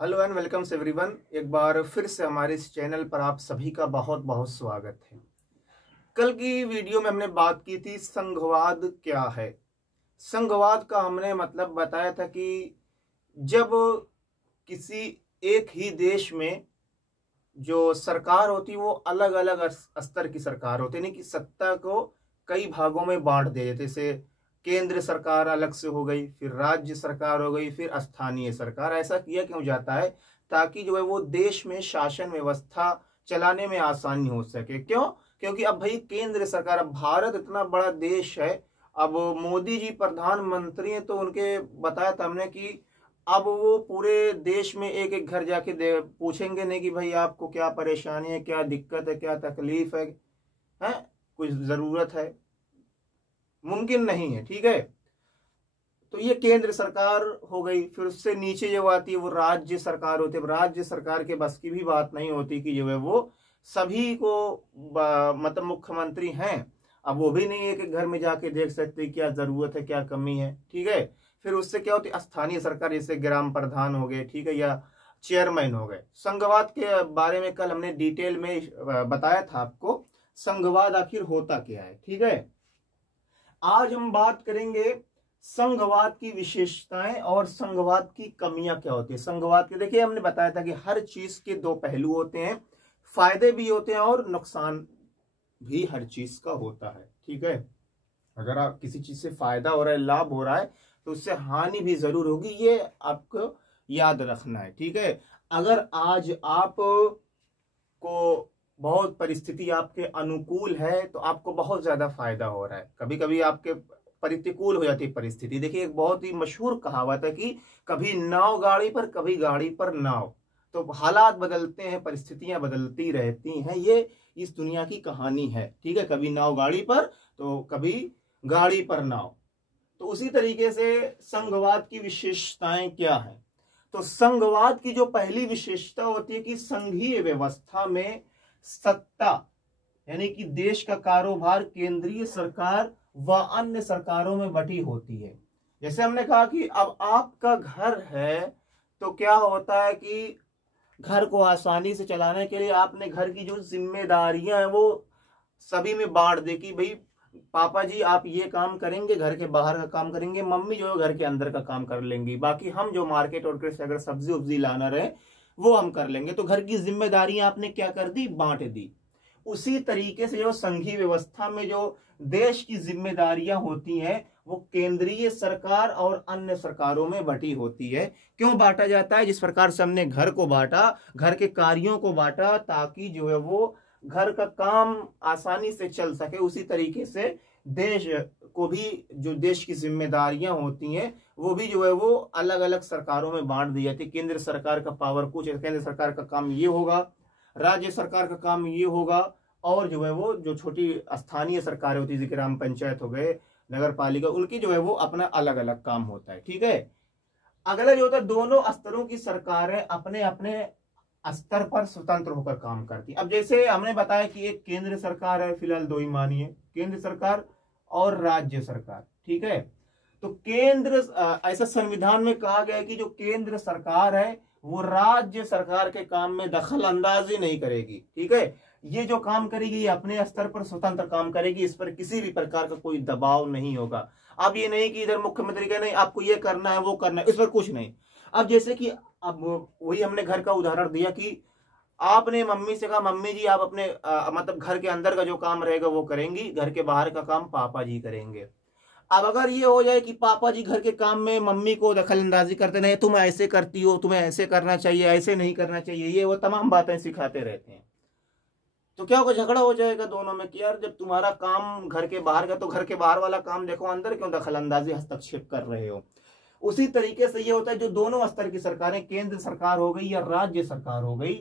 Hello and welcome everyone. एक बार फिर से हमारे इस चैनल पर आप सभी का बहुत बहुत स्वागत है। कल की वीडियो में हमने बात की थी संघवाद क्या है। संघवाद का हमने मतलब बताया था कि जब किसी एक ही देश में जो सरकार होती है वो अलग अलग स्तर की सरकार होती है, यानी कि सत्ता को कई भागों में बांट दे देते। जैसे केंद्र सरकार अलग से हो गई, फिर राज्य सरकार हो गई, फिर स्थानीय सरकार। ऐसा किया क्यों जाता है? ताकि जो है वो देश में शासन व्यवस्था चलाने में आसानी हो सके। क्यों? क्योंकि अब भाई केंद्र सरकार, अब भारत इतना बड़ा देश है, अब मोदी जी प्रधानमंत्री हैं तो उनके बताया था हमने कि अब वो पूरे देश में एक एक घर जाके पूछेंगे नहीं कि भाई आपको क्या परेशानी है, क्या दिक्कत है, क्या तकलीफ है, कुछ जरूरत है, मुमकिन नहीं है। ठीक है, तो ये केंद्र सरकार हो गई। फिर उससे नीचे जो आती है वो राज्य सरकार होती है। राज्य सरकार के बस की भी बात नहीं होती कि जो है वो सभी को मतलब मुख्यमंत्री हैं, अब वो भी नहीं एक एक घर में जाके देख सकते क्या जरूरत है, क्या कमी है। ठीक है, फिर उससे क्या होती है स्थानीय सरकार, जैसे ग्राम प्रधान हो गए, ठीक है, या चेयरमैन हो गए। संघवाद के बारे में कल हमने डिटेल में बताया था आपको, संघवाद आखिर होता क्या है। ठीक है, आज हम बात करेंगे संघवाद की विशेषताएं और संघवाद की कमियां क्या होती है। संघवाद के देखिए हमने बताया था कि हर चीज के दो पहलू होते हैं, फायदे भी होते हैं और नुकसान भी हर चीज का होता है। ठीक है, अगर आप किसी चीज से फायदा हो रहा है, लाभ हो रहा है, तो उससे हानि भी जरूर होगी, ये आपको याद रखना है। ठीक है, अगर आज आप को बहुत परिस्थिति आपके अनुकूल है तो आपको बहुत ज्यादा फायदा हो रहा है। कभी कभी आपके प्रतिकूल हो जाती है परिस्थिति। देखिए एक बहुत ही मशहूर कहावत है कि कभी नाव गाड़ी पर, कभी गाड़ी पर नाव। तो हालात बदलते हैं, परिस्थितियां बदलती रहती हैं, ये इस दुनिया की कहानी है। ठीक है, कभी नाव गाड़ी पर तो कभी गाड़ी पर नाव। तो उसी तरीके से संघवाद की विशेषताएं क्या है? तो संघवाद की जो पहली विशेषता होती है कि संघीय व्यवस्था में सत्ता, यानी कि देश का कारोबार केंद्रीय सरकार व अन्य सरकारों में बटी होती है। जैसे हमने कहा कि अब आपका घर है तो क्या होता है कि घर को आसानी से चलाने के लिए आपने घर की जो जिम्मेदारियां हैं वो सभी में बांट दे कि भाई पापा जी आप ये काम करेंगे, घर के बाहर का काम करेंगे, मम्मी जो है घर के अंदर का काम कर लेंगी, बाकी हम जो मार्केट और से अगर सब्जी उब्जी लाना रहे वो हम कर लेंगे। तो घर की जिम्मेदारियां आपने क्या कर दी? बांट दी। उसी तरीके से जो संघीय व्यवस्था में जो देश की जिम्मेदारियां होती हैं वो केंद्रीय सरकार और अन्य सरकारों में बटी होती है। क्यों बांटा जाता है? जिस प्रकार से हमने घर को बांटा, घर के कार्यों को बांटा ताकि जो है वो घर का काम आसानी से चल सके, उसी तरीके से देश को भी जो देश की जिम्मेदारियां होती हैं वो भी जो है वो अलग अलग सरकारों में बांट दी जाती है। केंद्र सरकार का पावर कुछ है, केंद्र सरकार का काम ये होगा, राज्य सरकार का काम ये होगा, और जो है वो जो छोटी स्थानीय सरकारें होती है जैसे ग्राम पंचायत हो गए, नगर पालिका, उनकी जो है वो अपना अलग अलग काम होता है। ठीक है, अगला जो होता है दोनों स्तरों की सरकारें अपने अपने स्तर पर स्वतंत्र होकर काम करती। अब जैसे हमने बताया कि एक केंद्र सरकार है, फिलहाल दो ही मानिए, केंद्र सरकार और राज्य सरकार। ठीक है, तो केंद्र ऐसा संविधान में कहा गया है कि जो केंद्र सरकार है वो राज्य सरकार के काम में दखल अंदाजी नहीं करेगी। ठीक है, ये जो काम करेगी ये अपने स्तर पर स्वतंत्र काम करेगी, इस पर किसी भी प्रकार का कोई दबाव नहीं होगा। अब ये नहीं कि इधर मुख्यमंत्री का नहीं आपको ये करना है वो करना है, इस पर कुछ नहीं। अब जैसे कि अब वही हमने घर का उदाहरण दिया कि आपने मम्मी से कहा मम्मी जी आप अपने मतलब घर के अंदर का जो काम रहेगा वो करेंगी, घर के बाहर का काम पापा जी करेंगे। अब अगर ये हो जाए कि पापा जी घर के काम में मम्मी को दखल अंदाजी करते नहीं, तुम ऐसे करती हो, तुम्हें ऐसे करना चाहिए, ऐसे नहीं करना चाहिए, ये वो तमाम बातें सिखाते रहते हैं, तो क्या होगा? झगड़ा हो जाएगा दोनों में कि यार जब तुम्हारा काम घर के बाहर का तो घर के बाहर वाला काम देखो, अंदर क्यों दखल अंदाजी हस्तक्षेप कर रहे हो। उसी तरीके से ये होता है जो दोनों स्तर की सरकारें, केंद्र सरकार हो गई या राज्य सरकार हो गई,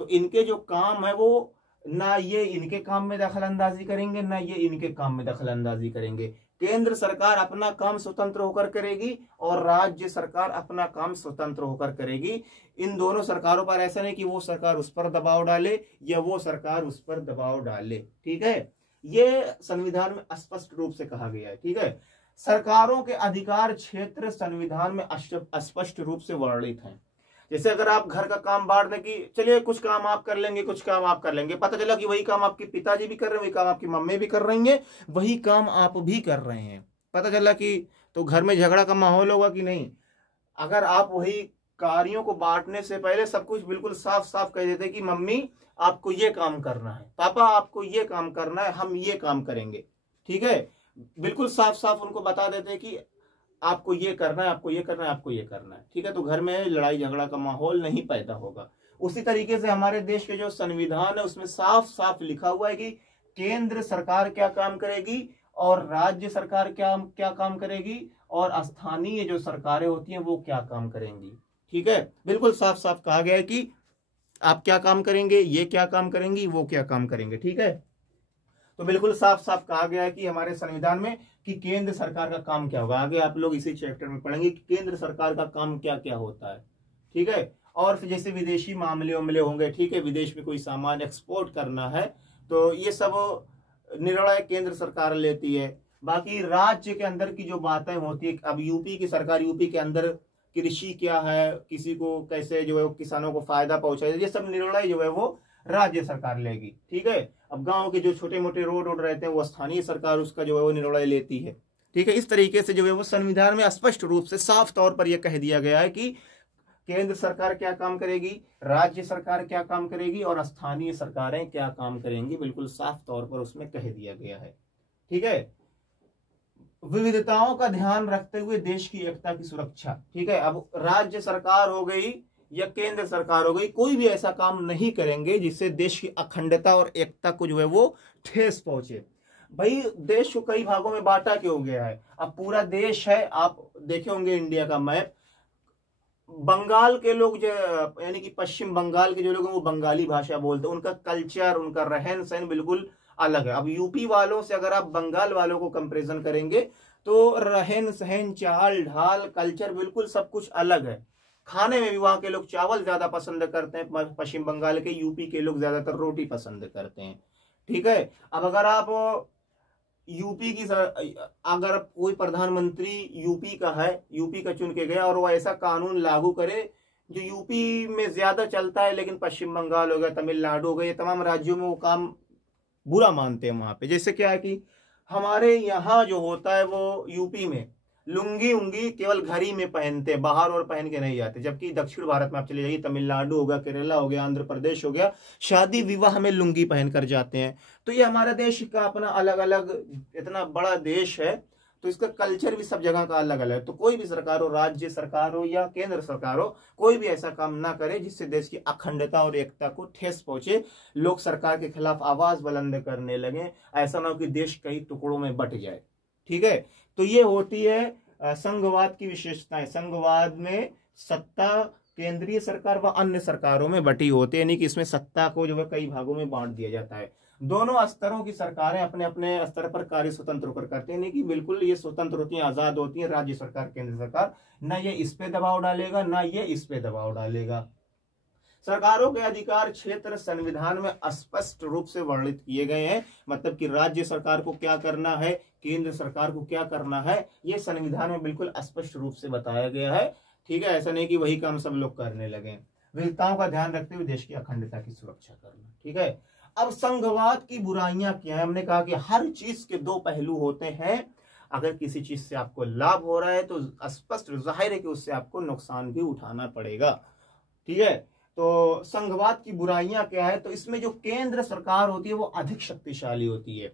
तो इनके जो काम है वो ना ये इनके काम में दखल अंदाजी करेंगे ना ये इनके काम में दखल अंदाजी करेंगे। केंद्र सरकार अपना काम स्वतंत्र होकर करेगी और राज्य सरकार अपना काम स्वतंत्र होकर करेगी। इन दोनों सरकारों पर ऐसा नहीं कि वो सरकार उस पर दबाव डाले या वो सरकार उस पर दबाव डाले। ठीक है, ये संविधान में स्पष्ट रूप से कहा गया है। ठीक है, सरकारों के अधिकार क्षेत्र संविधान में स्पष्ट रूप से वर्णित हैं। जैसे अगर आप घर का काम बांट दें कि चलिए कुछ काम आप कर लेंगे, कुछ काम आप कर लेंगे, पता चला कि वही काम आपके पिताजी भी कर रहे हैं, वही काम आपकी मम्मी भी कर रही हैं, वही काम आप भी कर रहे हैं, पता चला कि तो घर में झगड़ा का माहौल होगा कि नहीं। अगर आप वही कार्यों को बांटने से पहले सब कुछ बिल्कुल साफ साफ कह देते कि मम्मी आपको ये काम करना है, पापा आपको ये काम करना है, हम ये काम करेंगे, ठीक है, बिल्कुल साफ साफ उनको बता देते कि आपको ये करना है, आपको ये करना है, आपको ये करना है, ठीक है, तो घर में लड़ाई झगड़ा का माहौल नहीं पैदा होगा। उसी तरीके से हमारे देश के जो संविधान है उसमें साफ साफ लिखा हुआ है कि केंद्र सरकार क्या काम करेगी और राज्य सरकार क्या क्या काम करेगी और स्थानीय जो सरकारें होती हैं वो क्या काम करेंगी, ठीक है, बिल्कुल साफ साफ कहा गया है कि आप क्या काम करेंगे, ये क्या काम करेंगी, वो क्या काम करेंगे, ठीक है। तो बिल्कुल साफ साफ कहा गया है कि हमारे संविधान में कि केंद्र सरकार का काम क्या होगा। आगे आप लोग इसी चैप्टर में पढ़ेंगे कि केंद्र सरकार का काम क्या क्या होता है, ठीक है। और फिर जैसे विदेशी मामले होंगे, ठीक है, विदेश में कोई सामान एक्सपोर्ट करना है तो ये सब निर्णय केंद्र सरकार लेती है। बाकी राज्य के अंदर की जो बातें होती है, अब यूपी की सरकार, यूपी के अंदर कृषि क्या है, किसी को कैसे जो है किसानों को फायदा पहुंचाए, ये सब निर्णय जो है वो राज्य सरकार लेगी, ठीक है। अब गांव के जो छोटे मोटे रोड रहते हैं वो स्थानीय सरकार उसका जो है वो निर्णय लेती है, ठीक है। इस तरीके से जो है वो संविधान में स्पष्ट रूप से साफ तौर पर यह कह दिया गया है कि केंद्र सरकार क्या काम करेगी, राज्य सरकार क्या काम करेगी और स्थानीय सरकारें क्या काम करेंगी, बिल्कुल साफ तौर पर उसमें कह दिया गया है, ठीक है। विविधताओं का ध्यान रखते हुए देश की एकता की सुरक्षा, ठीक है। अब राज्य सरकार हो गई या केंद्र सरकार हो गई, कोई भी ऐसा काम नहीं करेंगे जिससे देश की अखंडता और एकता को जो है वो ठेस पहुंचे। भाई देश को कई भागों में बांटा क्यों गया है, अब पूरा देश है, आप देखे होंगे इंडिया का मैप, बंगाल के लोग जो यानी कि पश्चिम बंगाल के जो लोग हैं वो बंगाली भाषा बोलते हैं, उनका कल्चर उनका रहन सहन बिल्कुल अलग है। अब यूपी वालों से अगर आप बंगाल वालों को कंपैरिजन करेंगे तो रहन सहन चाल ढाल कल्चर बिल्कुल सब कुछ अलग है। खाने में भी वहां के लोग चावल ज्यादा पसंद करते हैं, पश्चिम बंगाल के, यूपी के लोग ज्यादातर रोटी पसंद करते हैं, ठीक है। अब अगर आप यूपी की अगर कोई प्रधानमंत्री यूपी का है, यूपी का चुन के गया और वो ऐसा कानून लागू करे जो यूपी में ज्यादा चलता है लेकिन पश्चिम बंगाल हो गया, तमिलनाडु हो गया, ये तमाम राज्यों में वो काम बुरा मानते हैं वहां पे। जैसे क्या है कि हमारे यहाँ जो होता है वो यूपी में लुंगी उंगी केवल घर ही में पहनते हैं, बाहर और पहन के नहीं जाते, जबकि दक्षिण भारत में आप चले जाइए, तमिलनाडु हो गया, केरला हो गया, आंध्र प्रदेश हो गया, शादी विवाह में लुंगी पहन कर जाते हैं। तो ये हमारा देश का अपना अलग अलग इतना बड़ा देश है तो इसका कल्चर भी सब जगह का अलग अलग है। तो कोई भी सरकार हो, राज्य सरकार हो या केंद्र सरकार हो, कोई भी ऐसा काम ना करे जिससे देश की अखंडता और एकता को ठेस पहुंचे, लोग सरकार के खिलाफ आवाज बुलंद करने लगे, ऐसा ना हो कि देश कई टुकड़ों में बंट जाए, ठीक है। तो ये होती है संघवाद की विशेषताएं। संघवाद में सत्ता केंद्रीय सरकार व अन्य सरकारों में बटी होती है, यानी कि इसमें सत्ता को जो है कई भागों में बांट दिया जाता है। दोनों स्तरों की सरकारें अपने अपने स्तर पर कार्य स्वतंत्र होकर करते हैं, यानी कि बिल्कुल ये स्वतंत्र होती हैं, आजाद होती हैं। राज्य सरकार केंद्र सरकार ना ये इस पे दबाव डालेगा ना ये इस पे दबाव डालेगा। सरकारों के अधिकार क्षेत्र संविधान में स्पष्ट रूप से वर्णित किए गए हैं, मतलब कि राज्य सरकार को क्या करना है, केंद्र सरकार को क्या करना है, ये संविधान में बिल्कुल स्पष्ट रूप से बताया गया है, ठीक है। ऐसा नहीं कि वही काम सब लोग करने लगे। विविधताओं का ध्यान रखते हुए देश की अखंडता की सुरक्षा करना, ठीक है। अब संघवाद की बुराइयां क्या है, हमने कहा कि हर चीज के दो पहलू होते हैं। अगर किसी चीज से आपको लाभ हो रहा है तो स्पष्ट जाहिर है कि उससे आपको नुकसान भी उठाना पड़ेगा, ठीक है। तो संघवाद की बुराइयां क्या है, तो इसमें जो केंद्र सरकार होती है वो अधिक शक्तिशाली होती है।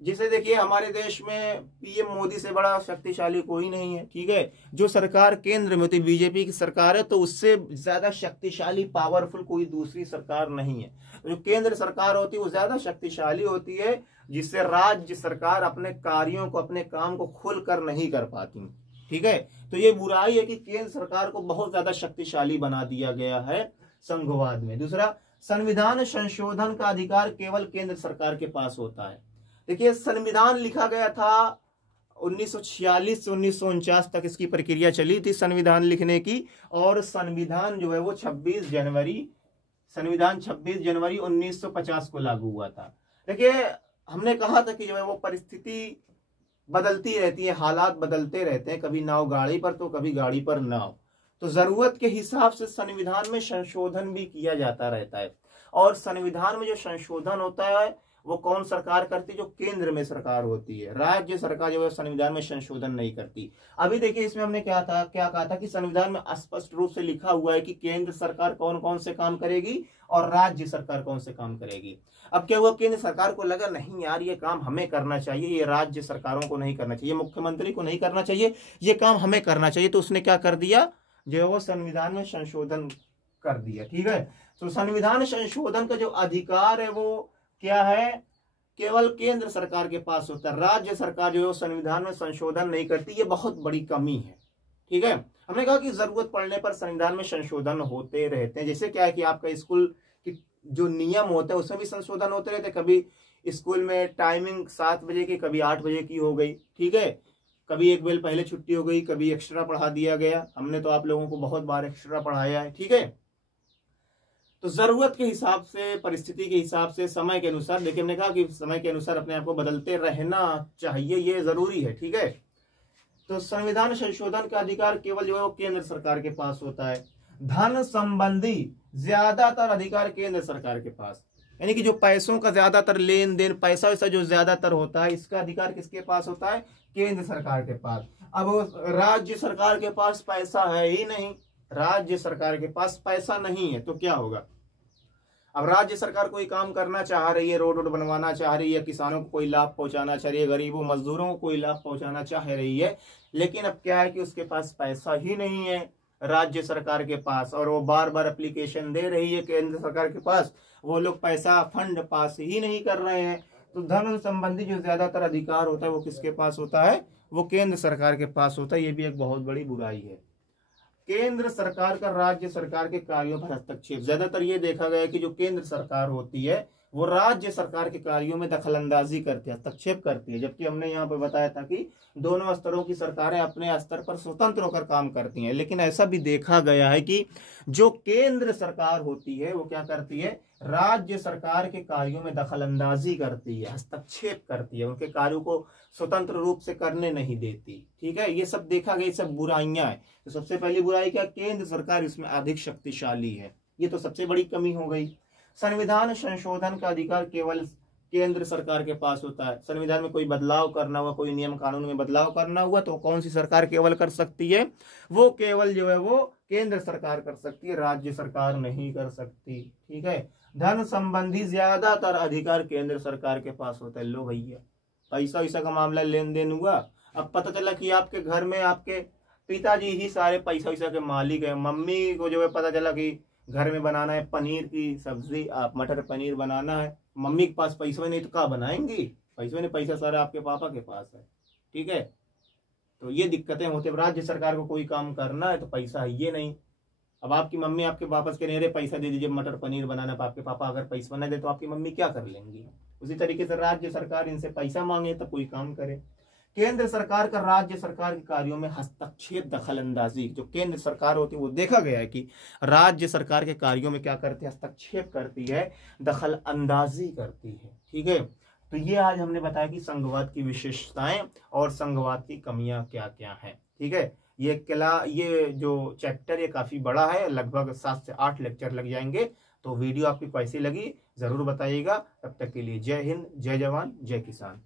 जिसे देखिए हमारे देश में पीएम मोदी से बड़ा शक्तिशाली कोई नहीं है, ठीक है। जो सरकार केंद्र में होती है, बीजेपी की सरकार है, तो उससे ज्यादा शक्तिशाली पावरफुल कोई दूसरी सरकार नहीं है। जो केंद्र सरकार होती है वो ज्यादा शक्तिशाली होती है, जिससे राज्य सरकार अपने कार्यों को, अपने काम को खुलकर नहीं कर पाती, ठीक है। तो ये बुराई है कि केंद्र सरकार को बहुत ज्यादा शक्तिशाली बना दिया गया है संघवाद में। दूसरा, संविधान संशोधन का अधिकार केवल केंद्र सरकार के पास होता है। देखिए संविधान लिखा गया था 1946 से 1949 तक इसकी प्रक्रिया चली थी संविधान लिखने की, और संविधान जो है वो 26 जनवरी 1950 को लागू हुआ था। देखिए हमने कहा था कि जो है वो परिस्थिति बदलती रहती है, हालात बदलते रहते हैं, कभी नाव गाड़ी पर तो कभी गाड़ी पर नाव। तो जरूरत के हिसाब से संविधान में संशोधन भी किया जाता रहता है। और संविधान में जो संशोधन होता है वो कौन सरकार करती है? जो केंद्र में सरकार होती है। राज्य सरकार जो है संविधान में संशोधन नहीं करती। अभी देखिए इसमें हमने क्या कहा था कि संविधान में स्पष्ट रूप से लिखा हुआ है कि केंद्र सरकार कौन कौन से काम करेगी और राज्य सरकार कौन से काम करेगी। अब क्या हुआ, केंद्र सरकार को लगा नहीं यार ये काम हमें करना चाहिए, ये राज्य सरकारों को नहीं करना चाहिए, मुख्यमंत्री को नहीं करना चाहिए, ये काम हमें करना चाहिए। तो उसने क्या कर दिया, जो वो संविधान में संशोधन कर दिया। ठीक है, तो संविधान संशोधन का जो अधिकार है वो क्या है, केवल केंद्र सरकार के पास होता है। राज्य सरकार जो है संविधान में संशोधन नहीं करती, ये बहुत बड़ी कमी है। ठीक है, हमने कहा कि जरूरत पड़ने पर संविधान में संशोधन होते रहते हैं। जैसे क्या है कि आपका स्कूल की जो नियम होते हैं उसमें भी संशोधन होते रहते हैं। कभी स्कूल में टाइमिंग 7 बजे की, कभी 8 बजे की हो गई। ठीक है, कभी एक बेल पहले छुट्टी हो गई, कभी एक्स्ट्रा पढ़ा दिया गया। हमने तो आप लोगों को बहुत बार एक्स्ट्रा पढ़ाया है। ठीक है, तो जरूरत के हिसाब से, परिस्थिति के हिसाब से, समय के अनुसार, देखिए हमने कहा कि समय के अनुसार अपने आप को बदलते रहना चाहिए, ये जरूरी है। ठीक है, तो संविधान संशोधन का अधिकार केवल जो है वो केंद्र सरकार के पास होता है। धन संबंधी ज्यादातर अधिकार केंद्र सरकार के पास, यानी कि जो पैसों का ज्यादातर लेन देन, पैसा वैसा जो ज्यादातर होता है, इसका अधिकार किसके पास होता है? केंद्र सरकार के पास। अब राज्य सरकार के पास पैसा है ही नहीं, राज्य सरकार के पास पैसा नहीं है तो क्या होगा? अब राज्य सरकार कोई काम करना चाह रही है, रोड बनवाना चाह रही है, किसानों को कोई लाभ पहुंचाना चाह रही है, गरीबों मजदूरों को कोई लाभ पहुंचाना चाह रही है, लेकिन अब क्या है कि उसके पास पैसा ही नहीं है राज्य सरकार के पास, और वो बार बार एप्लीकेशन दे रही है केंद्र सरकार के पास, वो लोग पैसा फंड पास ही नहीं कर रहे हैं। तो धन संबंधी जो ज्यादातर अधिकार होता है वो किसके पास होता है? वो केंद्र सरकार के पास होता है। ये भी एक बहुत बड़ी बुराई है। केंद्र सरकार का राज्य सरकार के कार्यों पर हस्तक्षेप, ज्यादातर ये देखा गया है कि जो केंद्र सरकार होती है वो राज्य सरकार के कार्यों में दखलंदाजी करती है, हस्तक्षेप करती है। जबकि हमने यहाँ पे बताया था कि दोनों स्तरों की सरकारें अपने स्तर पर स्वतंत्र होकर काम करती हैं। लेकिन ऐसा भी देखा गया है कि जो केंद्र सरकार होती है वो क्या करती है? राज्य सरकार के कार्यों में दखलंदाजी करती है, हस्तक्षेप करती है, उनके कार्यों को स्वतंत्र रूप से करने नहीं देती। ठीक है, ये सब देखा गया, ये सब बुराइयां हैं। तो सबसे पहली बुराई क्या? केंद्र सरकार इसमें अधिक शक्तिशाली है, ये तो सबसे बड़ी कमी हो गई। संविधान संशोधन का अधिकार केवल केंद्र सरकार के पास होता है। संविधान में कोई बदलाव करना हुआ, कोई नियम कानून में बदलाव करना हुआ तो कौन सी सरकार केवल कर सकती है? वो केवल जो है वो केंद्र सरकार कर सकती है, राज्य सरकार नहीं कर सकती। ठीक है, धन संबंधी ज्यादातर अधिकार केंद्र सरकार के पास होता है। लो भैया, पैसा वैसा का मामला, लेन देन हुआ, अब पता चला कि आपके घर में आपके पिताजी ही सारे पैसा वैसा के मालिक है। मम्मी को जो है पता चला कि घर में बनाना है पनीर की सब्जी, आप मटर पनीर बनाना है, मम्मी के पास पैसा नहीं तो क्या बनाएंगी? पैसा नहीं, पैसा सारा आपके पापा के पास है। ठीक है, तो ये दिक्कतें होती है। राज्य सरकार को कोई काम करना है तो पैसा है ये नहीं। अब आपकी मम्मी आपके वापस के नहीं, पैसा दे दीजिए मटर पनीर बनाना, आपके पापा अगर पैसा बना दे तो आपकी मम्मी क्या कर लेंगी? उसी तरीके से राज्य सरकार इनसे पैसा मांगे तब कोई काम करे। केंद्र सरकार का राज्य सरकार के कार्यों में हस्तक्षेप, दखलंदाजी, जो केंद्र सरकार होती है वो देखा गया है कि राज्य सरकार के कार्यों में क्या करती है? हस्तक्षेप करती है, दखल अंदाजी करती है। ठीक है, तो ये आज हमने बताया कि संघवाद की विशेषताएं और संघवाद की कमियां क्या क्या हैं। ठीक है, ये जो चैप्टर ये काफी बड़ा है, लगभग 7 से 8 लेक्चर लग जाएंगे। तो वीडियो आपकी कैसी लगी जरूर बताइएगा। तब तक के लिए जय हिंद, जय जवान, जय किसान।